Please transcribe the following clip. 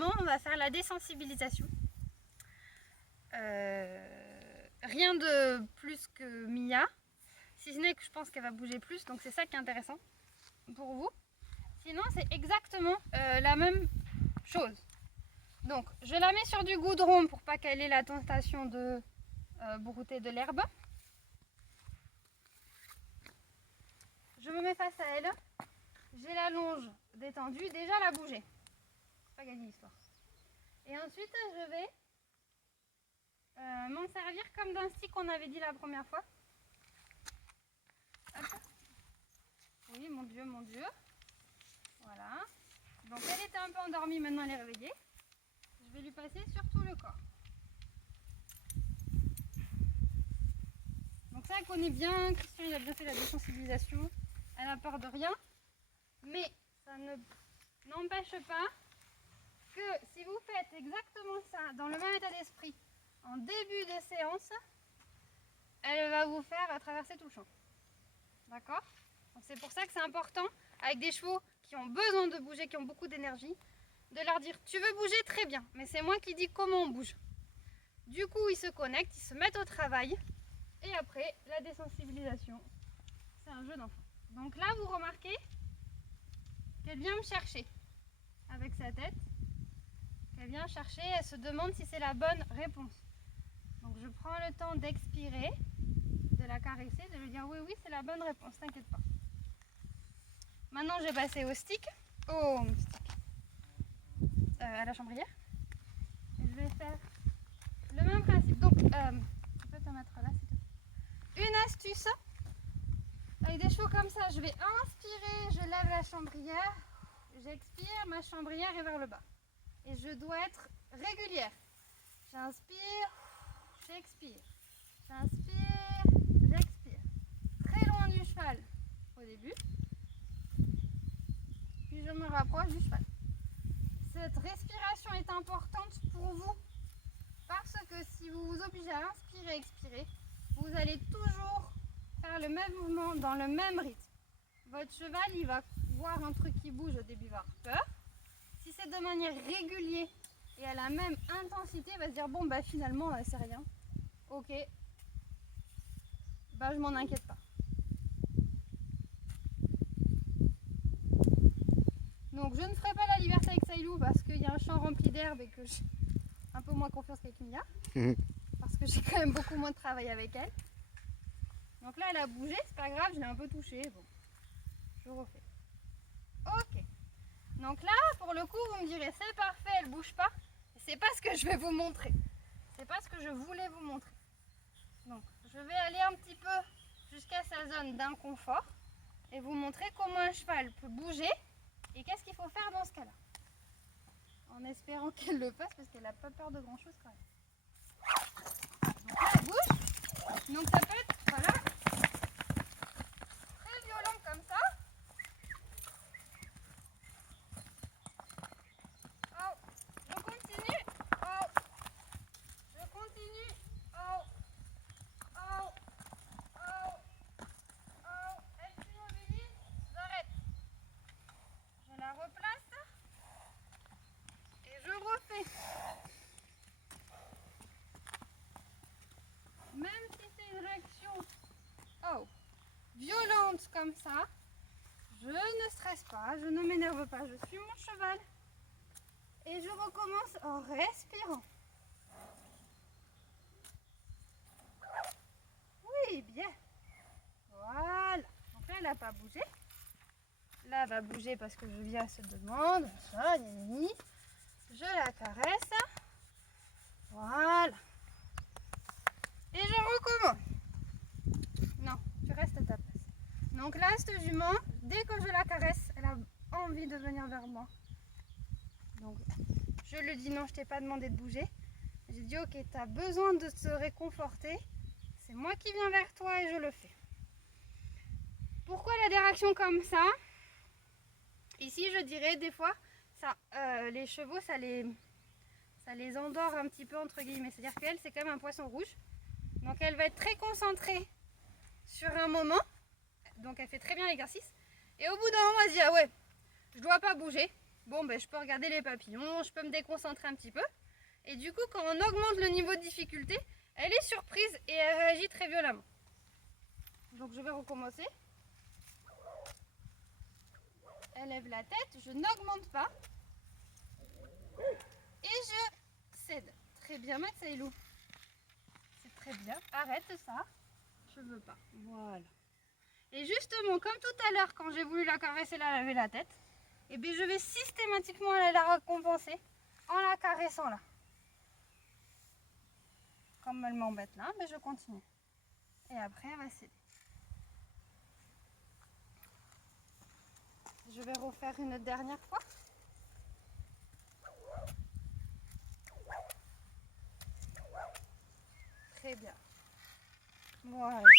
basiquement, on va faire la désensibilisation. Rien de plus que Mia, si ce n'est que je pense qu'elle va bouger plus, donc c'est ça qui est intéressant pour vous. Sinon, c'est exactement la même chose. Donc, je la mets sur du goudron pour pas qu'elle ait la tentation de brouter de l'herbe. Je me mets face à elle. J'ai la longe détendue. Déjà, elle a bougé. C'est pas gagné l'histoire. Et ensuite, je vais m'en servir comme d'un stick qu'on avait dit la première fois. Hop. Oui, mon Dieu, mon Dieu. Voilà. Donc, elle était un peu endormie, maintenant elle est réveillée. Je vais lui passer sur tout le corps. Donc ça, elle connaît bien. Christian, il a bien fait la désensibilisation. Elle n'a peur de rien. Mais ça n'empêche pas que si vous faites exactement ça dans le même état d'esprit en début de séance, elle va vous faire traverser tout le champ. D'accord? Donc c'est pour ça que c'est important, avec des chevaux qui ont besoin de bouger, qui ont beaucoup d'énergie, de leur dire tu veux bouger, très bien, mais c'est moi qui dis comment on bouge. Du coup, ils se connectent, ils se mettent au travail, et après, la désensibilisation, c'est un jeu d'enfant. Donc là, vous remarquez qu'elle vient me chercher avec sa tête, qu'elle vient chercher, elle se demande si c'est la bonne réponse. Donc je prends le temps d'expirer, de la caresser, de lui dire oui, oui, c'est la bonne réponse, t'inquiète pas. Maintenant, je vais passer au stick, à la chambrière. Et je vais faire le même principe. Donc, tu peux te mettre là, s'il te plaît. Une astuce, avec des chevaux comme ça, je vais inspirer, je lève la chambrière, j'expire, ma chambrière est vers le bas. Et je dois être régulière. J'inspire, j'expire. J'inspire, j'expire. Très loin du cheval au début. Puis je me rapproche du cheval. Cette respiration est importante pour vous parce que si vous vous obligez à inspirer, expirer, vous allez toujours faire le même mouvement dans le même rythme. Votre cheval, il va voir un truc qui bouge au début, il va avoir peur. Si c'est de manière régulière et à la même intensité, il va se dire bon bah finalement c'est rien. Ok, bah je m'en inquiète pas. Donc je ne ferai pas la liberté avec Sailou parce qu'il y a un champ rempli d'herbe et que j'ai un peu moins confiance qu'avec Mia. Parce que j'ai quand même beaucoup moins de travail avec elle. Donc là elle a bougé, c'est pas grave, je l'ai un peu touchée. Bon, je refais. Ok. Donc là, pour le coup, vous me direz c'est parfait, elle bouge pas. C'est pas ce que je vais vous montrer. C'est pas ce que je voulais vous montrer. Donc je vais aller un petit peu jusqu'à sa zone d'inconfort et vous montrer comment un cheval peut bouger et qu'est-ce qu'il faut faire dans ce cas-là. En espérant qu'elle le fasse parce qu'elle n'a pas peur de grand-chose quand même. Donc là, elle bouge. Donc ça peut être, voilà, très violent comme ça. Oh, je continue. Oh, je continue. Oh, oh, oh, oh. Elle s'immobilise. J'arrête. Je la replace. Et je refais. Même si c'est une réaction violente comme ça, je ne stresse pas, je ne m'énerve pas, je suis mon cheval. Et je recommence en respirant. Oui, bien. Voilà. Donc là, elle n'a pas bougé. Là, elle va bouger parce que je viens à se demande. Ça, je la caresse. Voilà. Et je recommence. Non, tu restes à ta place. Donc là, cette jument, dès que je la caresse, elle a envie de venir vers moi. Donc, je lui dis non, je t'ai pas demandé de bouger. J'ai dit ok, tu as besoin de te réconforter. C'est moi qui viens vers toi et je le fais. Pourquoi elle a des réactions comme ça? Ici, je dirais des fois, ça, les chevaux, ça les endort un petit peu entre guillemets. C'est-à-dire qu'elle, c'est quand même un poisson rouge. Donc elle va être très concentrée sur un moment. Donc elle fait très bien l'exercice. Et au bout d'un moment, elle se dit ah ouais, je dois pas bouger. bon ben je peux regarder les papillons, je peux me déconcentrer un petit peu. Et du coup quand on augmente le niveau de difficulté, elle est surprise et elle réagit très violemment. Donc je vais recommencer. Elle lève la tête, je n'augmente pas. Et je cède. Très bien Max Ailou. C'est très bien. Arrête ça. Je veux pas. Voilà. Et justement, comme tout à l'heure, quand j'ai voulu la caresser, la lever la tête, et bien je vais systématiquement aller la récompenser en la caressant là. Comme elle m'embête là, mais je continue. Et après, elle va céder. Je vais refaire une dernière fois. Très bien. Voilà.